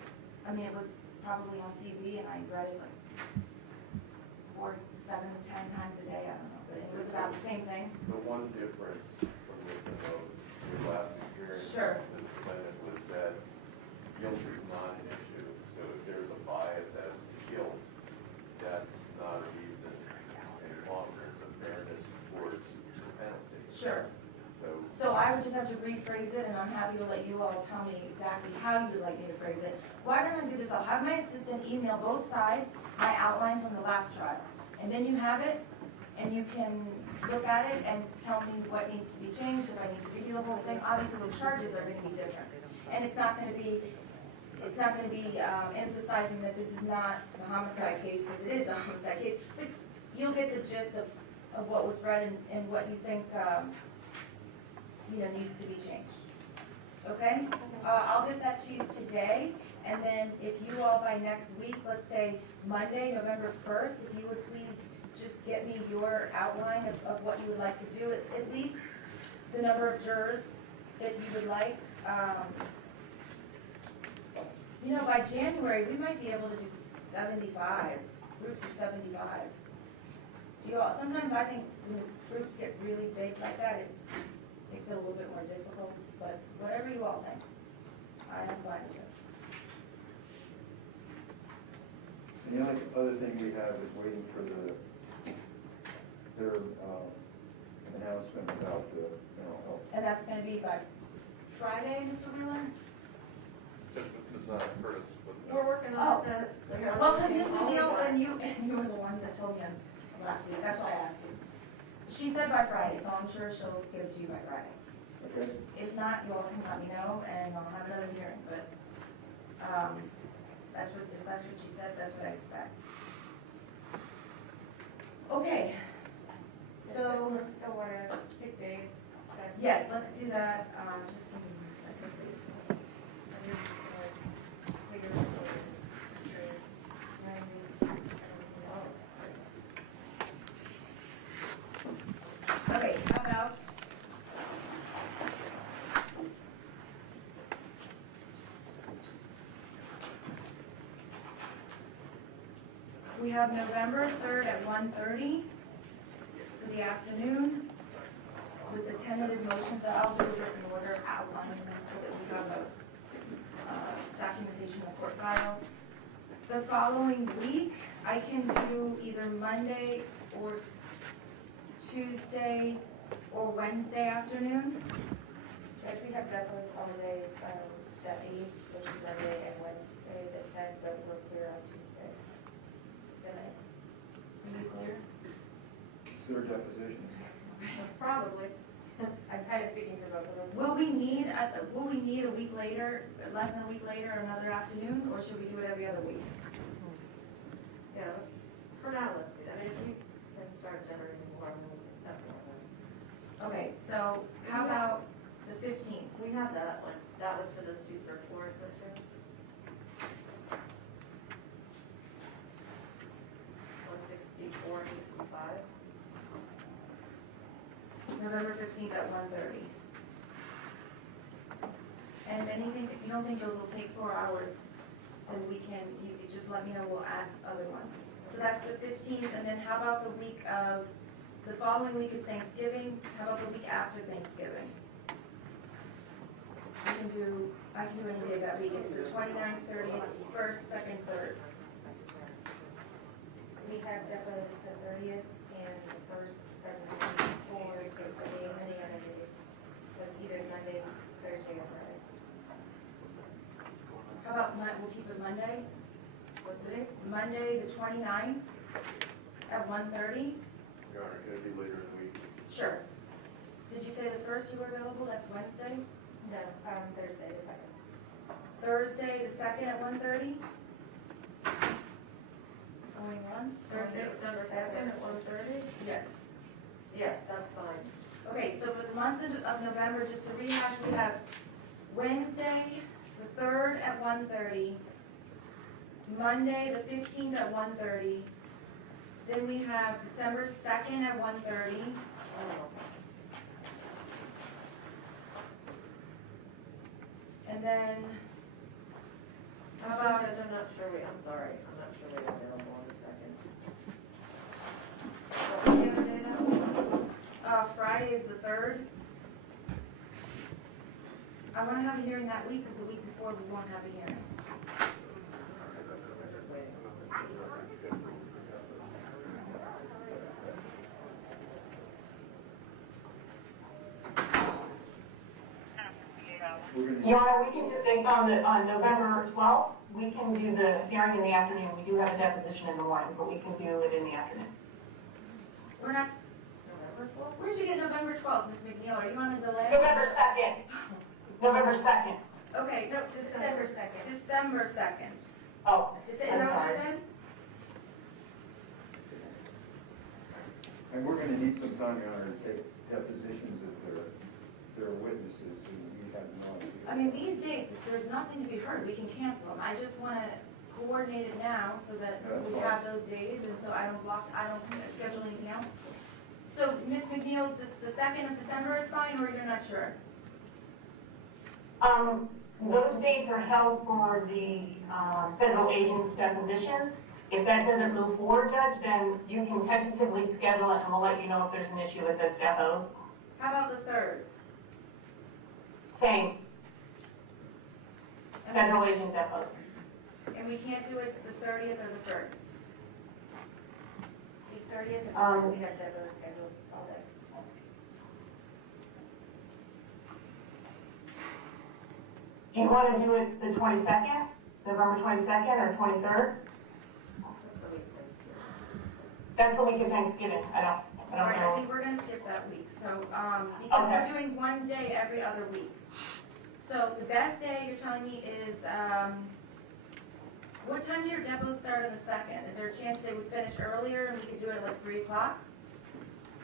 I mean, it was probably on TV, and I read it like 4, 7, 10 times a day. I don't know, but it was about the same thing. The one difference from this and your last experience Sure. with this defendant was that guilt is not an issue. So if there's a bias as to guilt, that's not a reason any longer. It's a fairness towards the penalty. Sure. So So I would just have to rephrase it, and I'm happy to let you all tell me exactly how you would like me to phrase it. Why don't I do this? I'll have my assistant email both sides my outline from the last trial. And then you have it, and you can look at it and tell me what needs to be changed, if I need to redo the whole thing. Obviously, the charges are going to be different. And it's not going to be emphasizing that this is not a homicide case, because it is a homicide case. But you'll get the gist of what was read and what you think needs to be changed. Okay? I'll get that to you today, and then if you all by next week, let's say Monday, November 1st, if you would please just get me your outline of what you would like to do, at least the number of jurors that you would like. By January, we might be able to do 75, groups of 75. Sometimes I think when groups get really big like that, it makes it a little bit more difficult, but whatever you all think, I am fine with it. And the only other thing we have is waiting for their announcement about the mental health. And that's going to be by Friday, Mr. Wheeler? Judge, Ms. Curtis. We're working on it. Well, because Ms. McNeil and you were the ones that told me last week, that's why I asked you. She said by Friday, so I'm sure she'll give it to you by Friday. Okay. If not, you all can let me know, and I'll have another hearing, but, if that's what she said, that's what I expect. Okay, so, we'll still want to pick days. that- Yes, let's do that, just give me a second, please. and then just, figure out what it is. Okay, how about? We have November 3rd at 1:30 for the afternoon with the tentative motions that I'll do in order outlining them so that we have a documentation in the court file. The following week, I can do either Monday or Tuesday or Wednesday afternoon. Yes, we have definitely holidays, the 8th, which is Monday, and Wednesday, the 10th, but we're clear on Tuesday. The 9th. Are you clear? Sewer deposition. Probably. I'm kind of speaking for both of us. Will we need a week later, less than a week later, another afternoon, or should we do it every other week? Yeah, for now, let's do that. I mean, if we can start generating more, then we can definitely. Okay, so how about the 15th? We have that one. That was for those two search warrant issues. 164 and 65. November 15th at 1:30. And anything, if you don't think those will take 4 hours, then we can, you could just let me know, we'll add other ones. So that's the 15th, and then how about the week of, the following week is Thanksgiving, how about the week after Thanksgiving? I can do any day that week, it's the 29th, 30th, 1st, 2nd, 3rd. We have definitely the 30th and the 1st, 7th, 4th, and many other days. So it's either Monday, Thursday, or Friday. How about, we'll keep it Monday? What's the date? Monday, the 29th at 1:30? Your Honor, can it be later in the week? Sure. Did you say the 1st you were available? That's Wednesday? No, Thursday, the 2nd. Thursday, the 2nd at 1:30? Going once? Thursday, December 2nd at 1:30? Yes. Yes, that's fine. Okay, so for the month of November, just to rehash, we have Wednesday, the 3rd at 1:30, Monday, the 15th at 1:30, then we have December 2nd at 1:30, and then, how about, Because I'm not sure I'm sorry, I'm not sure we're available on the 2nd. What was the other day now? Friday is the 3rd. I want to have a hearing that week, because the week before we won't have a hearing. Your Honor, we can do things on November 12th, we can do the hearing in the afternoon. We do have a deposition in the morning, but we can do it in the afternoon. We're not, November 12th? where'd you get November 12th, Ms. McNeil? Are you on the delay? November 2nd. November 2nd. Okay, no, December 2nd. December 2nd. Oh, Is that I'm what you sorry. said? And we're gonna need some time, Your Honor, to take depositions of their witnesses, and we have no idea. I mean, these days, if there's nothing to be heard, we can cancel them. I just want to coordinate it now so that Yeah, that's we fine. have those days, and so I don't schedule anything else. So, Ms. McNeil, the 2nd of December is fine, or you're not sure? Those dates are held for the federal agents' depositions. If that doesn't move forward, Judge, then you can tentatively schedule it, and we'll let you know if there's an issue with those depots. How about the 3rd? Same, federal agent depots. And we can't do it the 30th or the 1st? The 30th, we have deadline scheduled all day. Do you want to do it the 22nd, November 22nd, or 23rd? That's the week of Thanksgiving. I don't All right, I know. think we're going to skip that week, so, because Okay. we're doing one day every other week. So the best day, you're telling me, is, what time do your depots start on the 2nd? Is there a chance they would finish earlier and we could do it at like 3 o'clock?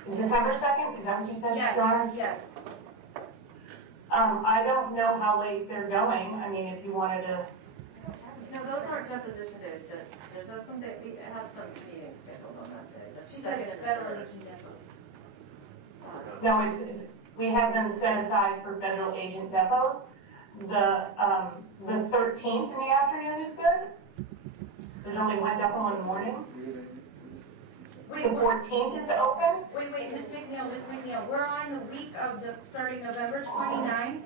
December 2nd, is that what you said, Yes, Your Honor? yes. I don't know how late they're going. I mean, if you wanted to, No, those aren't deposition days, but that's something, we have some meetings scheduled on that day. That's She said second it's and federal third. agent depots. no, we have them set aside for federal agent depots. The 13th in the afternoon is good. There's only one depot in the morning. Wait, The 14th is open. wait, Ms. McNeil, we're on the week of starting November 29th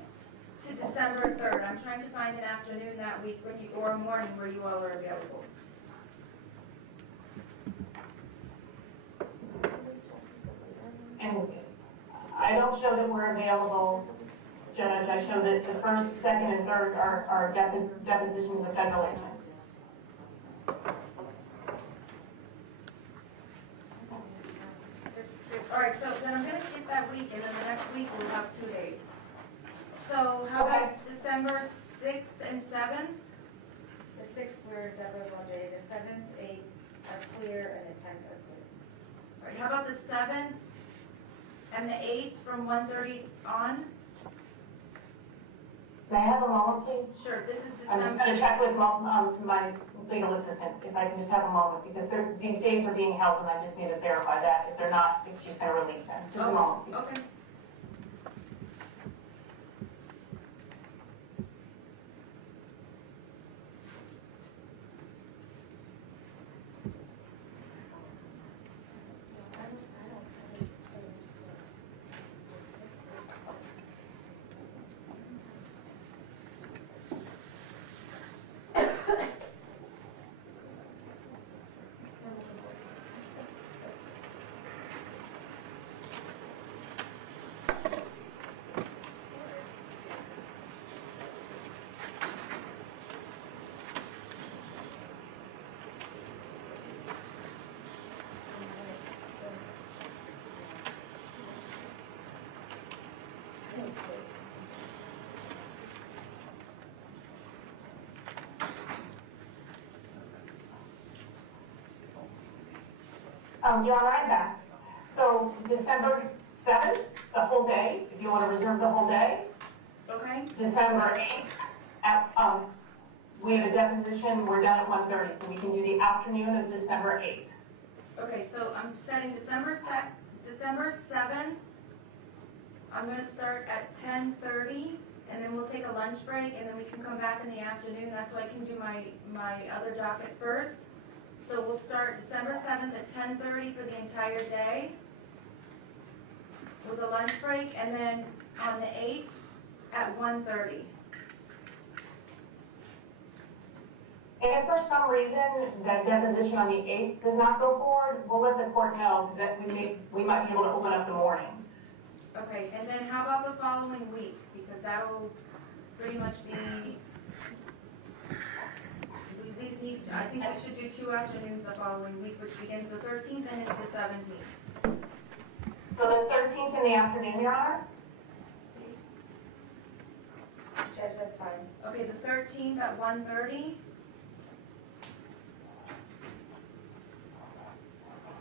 to December 3rd. I'm trying to find an afternoon that week or a morning where you all are available. And I don't show that we're available, Judge. I show that the 1st, 2nd, and 3rd are depositions of federal agents. All right, so then I'm gonna skip that week, and then the next week we'll have 2 days. So how Okay. about December 6th and 7th? The 6th, we're definitely one day, the 7th, 8th are clear, and the 10th are clear. All right, how about the 7th and the 8th from 1:30 on? May I have a moment, please? Sure, this is I'm just going to December. check with my legal assistant, if I can just have a moment, because these days are being held, and I just need to verify that. If they're not, it's just going to release them. Just a moment, please. Okay. Your Honor, I'm back. So December 7th, the whole day, if you want to reserve the whole day. Okay, December 8th, we have a deposition, we're done at 1:30, so we can do the afternoon of December 8th. okay, so I'm setting December 7th. I'm gonna start at 10:30, and then we'll take a lunch break, and then we can come back in the afternoon. That's why I can do my other docket first. So we'll start December 7th at 10:30 for the entire day with a lunch break, and then on the 8th at 1:30. And if for some reason that deposition on the 8th does not go forward, we'll let the court know, because we might be able to open up the morning. Okay, and then how about the following week? Because that'll pretty much be, we at least need, I think we should do 2 afternoons the following week, which begins the 13th and into the 17th. So the 13th in the afternoon, Your Honor? Judge, that's fine. Okay, the 13th at 1:30.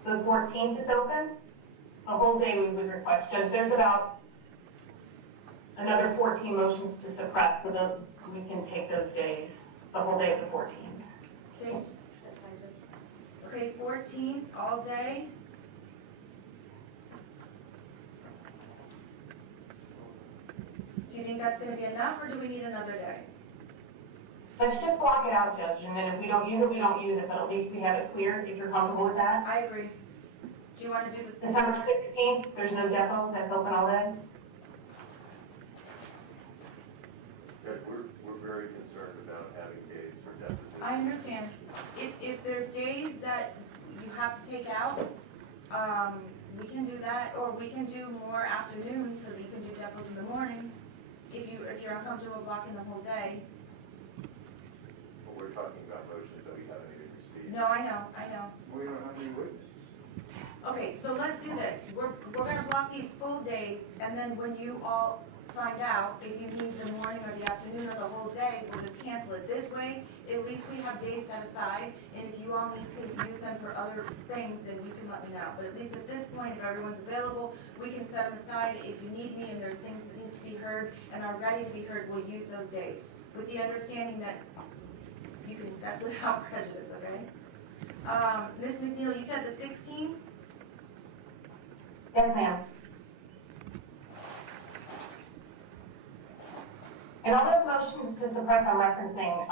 The 14th is open. The whole day we would request. Judge, there's about another 14 motions to suppress, so we can take those days, the whole day of the 14th. Same. That's fine, Judge. Okay, 14th, all day. Do you think that's gonna be enough, or do we need another day? Let's just block it out, Judge, and then if we don't use it, we don't use it, but at least we have it clear, if you're comfortable with that. I agree. Do you wanna do the, December 16th, there's no depots, that's open all day. Judge, we're very concerned about having days for deposition. I understand. If there's days that you have to take out, we can do that, or we can do more afternoons, so that you can do depots in the morning, if you're uncomfortable blocking the whole day. But we're talking about motions that we haven't even received. No, I know. We don't have any witnesses. Okay, so let's do this. We're gonna block these full days, and then when you all find out if you need the morning or the afternoon or the whole day, we'll just cancel it. This way, at least we have days set aside, and if you all need to use them for other things, then you can let me know. But at least at this point, if everyone's available, we can set them aside. If you need me and there's things that need to be heard and are ready to be heard, we'll use those days. With the understanding that you can, that's without prejudice, okay? Ms. McNeil, you said the 16th? Yes, ma'am. And all those motions to suppress I'm referencing,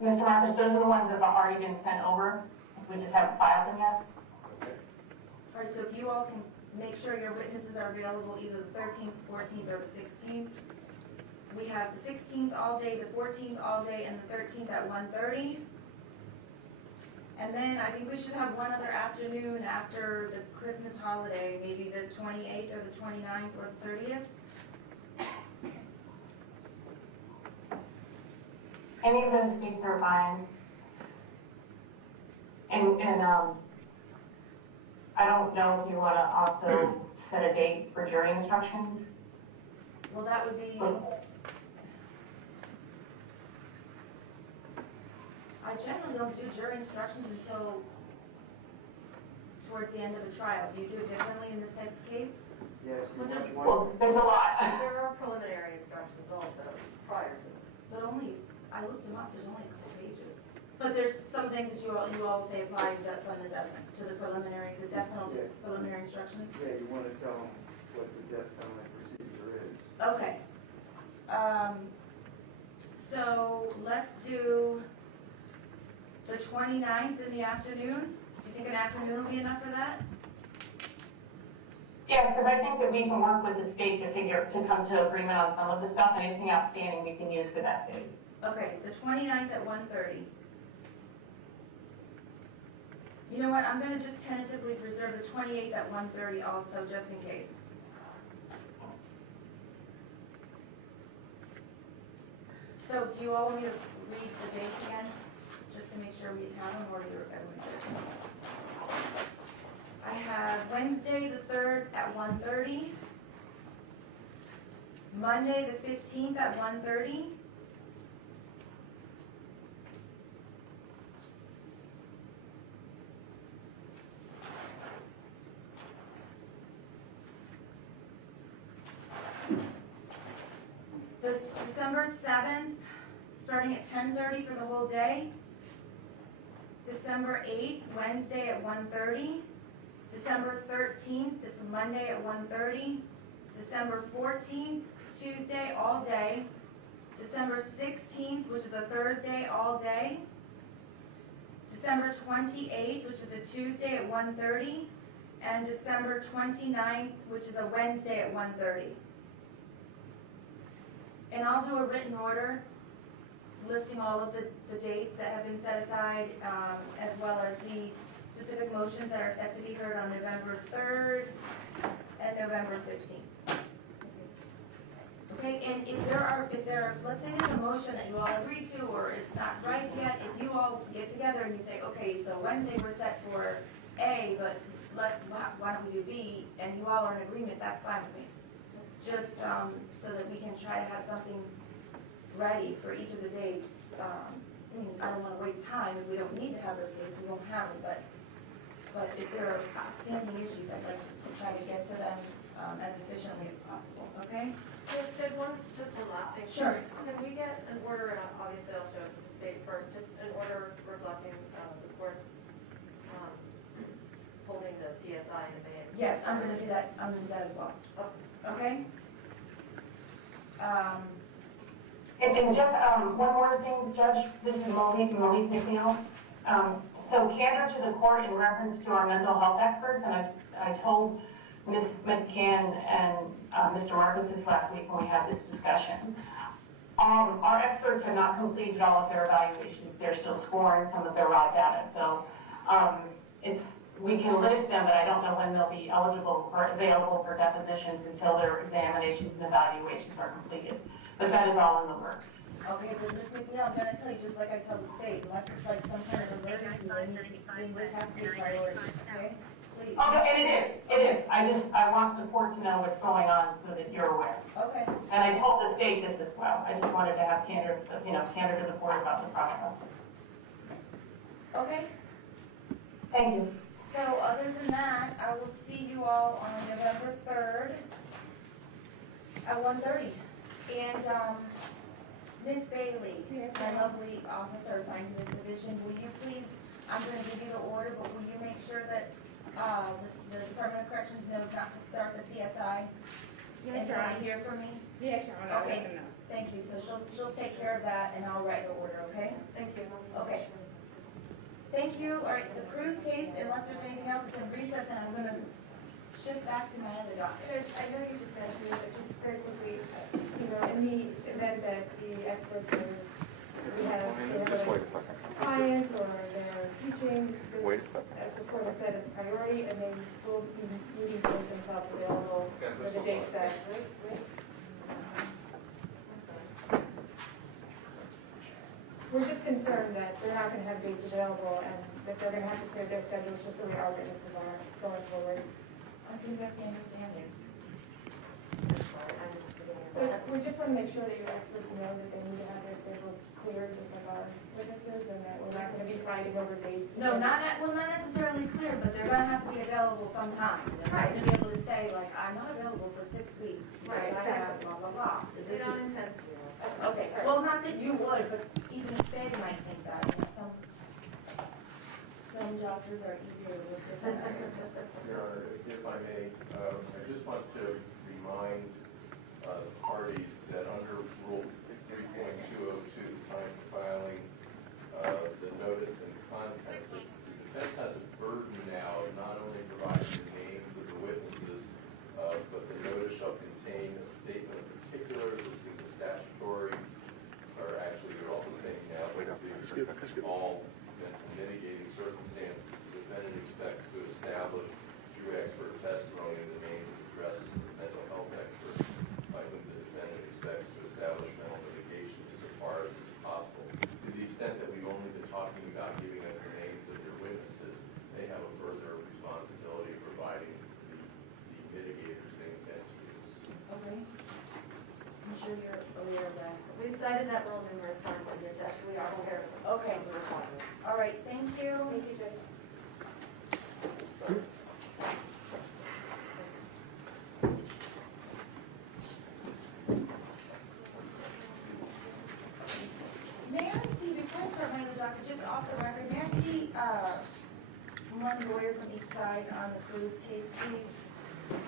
Mr. Marcus, those are the ones that have already been sent over. We just haven't filed them yet. All right, so if you all can make sure your witnesses are available either the 13th, 14th, or the 16th. We have the 16th all day, the 14th all day, and the 13th at 1:30. And then I think we should have one other afternoon after the Christmas holiday, maybe the 28th or the 29th or the 30th. Any of those dates are fine. And I don't know if you want to also set a date for jury instructions. Well, that would be, I generally don't do jury instructions until towards the end of a trial. Do you do it differently in this type of case? Yes. Well, there's a lot. There are preliminary instructions also prior to it. But only, I looked them up, there's only a couple pages. But there's some things that you all say apply, that some that doesn't, to the preliminary, the death penalty preliminary instructions. Yeah, you want to tell them what the death penalty procedure is. Okay. So let's do the 29th in the afternoon. Do you think an afternoon will be enough for that? Yes, because I think that we can work with the state to come to agreement on some of the stuff, and anything outstanding we can use for that date. Okay, the 29th at 1:30. You know what, I'm gonna just tentatively reserve the 28th at 1:30 also, just in case. So do you all want me to read the dates again, just to make sure we have them, or everyone's good? I have Wednesday the 3rd at 1:30, Monday the 15th at 1:30, December 7th, starting at 10:30 for the whole day. December 8th, Wednesday at 1:30. December 13th, it's a Monday at 1:30. December 14th, Tuesday, all day. December 16th, which is a Thursday, all day. December 28th, which is a Tuesday at 1:30. And December 29th, which is a Wednesday at 1:30. And I'll do a written order listing all of the dates that have been set aside, as well as the specific motions that are set to be heard on November 3rd and November 15th. Okay, and if there are, let's say there's a motion that you all agree to, or it's not right yet, if you all get together and you say, okay, so Wednesday we're set for A, but why don't we do B, and you all are in agreement, that's fine with me. Just so that we can try to have something ready for each of the dates. I don't want to waste time if we don't need to have those dates, we won't have them, but if there are outstanding issues, I'd like to try to get to them as efficiently as possible, okay? Just one last thing. Sure. Can we get an order, and obviously I'll show it to the state first, just an order reflecting the court's holding the PSI in abeyance? Yes, I'm going to do that as well. Okay? And just one more thing, Judge, this is Melise McNeil. So candor to the court in reference to our mental health experts, and I told Ms. McCann and Mr. Marcus this last week when we had this discussion. Our experts have not completed all of their evaluations. They're still scoring some of their raw data. So we can list them, but I don't know when they'll be eligible or available for depositions until their examinations and evaluations are completed. But that is all in the works. Okay, but Ms. McNeil, I'm going to tell you, just like I tell the state, unless it's like some kind of emergency, then this has to be priority, okay? really. Oh, no, and it is. I want the court to know what's going on so that you're aware. Okay. And I told the state this as well. I just wanted to have candor to the court about the process. Okay. Thank you. So other than that, I will see you all on November 3rd at 1:30. And, Ms. Bailey, my lovely officer assigned to this division, will you please, I'm gonna give you the order, but will you make sure that, the Department of Corrections knows not to start the PSI? Yes, Until Your I Honor. hear from me? Yes, Your Honor, I'll let Okay. them know. Thank you, so she'll take care of that, and I'll write the order, okay? Thank you. Okay. Thank you. All right, the Cruz case, unless there's anything else, is in recess, and I'm gonna shift back to my other docket. I know you just mentioned it, but just very quickly, you know, in the event that the experts are, we have clients or they're teaching, this, as the court has said, is a priority, and they will be needing to make themselves available for the dates that. We're just concerned that they're not gonna have dates available and that they're gonna have to clear their schedules just the way our witnesses are going forward. I think that's the understanding. We just want to make sure that your experts know that they need to have their schedules cleared, just like our witnesses, and that we're not going to be fighting over dates. No, not necessarily clear, but they're gonna have to be available sometime. They're not gonna be able to say, like, I'm not available for 6 weeks. because Right, I have blah, blah, blah. We This don't is- intend to. Okay, well, not that you would, but even if they might think that, you know, some doctors are easier to work with than others. Your Honor, if I may, I just want to remind the parties that under Rule 3.202, time for filing the notice and contents, that the defense has a burden now of not only providing the names of the witnesses, but the notice shall contain a statement of particulars listing the statutory, or actually they're all the same now, but all mitigating circumstances the defendant expects to establish through expert testimony the names and addresses of mental health experts by whom the defendant expects to establish mental mitigation as far as is possible. To the extent that we've only been talking about giving us the names of their witnesses, they have a further responsibility of providing the mitigators they intend to use. Okay. I'm sure you're aware of that. We've cited that rule numerous times, and it's actually our aware of it. Okay. All right, thank you. Thank you, Judge. May I see, before I start my other docket, just off the record, may I see, one lawyer from each side on the Cruz case, please?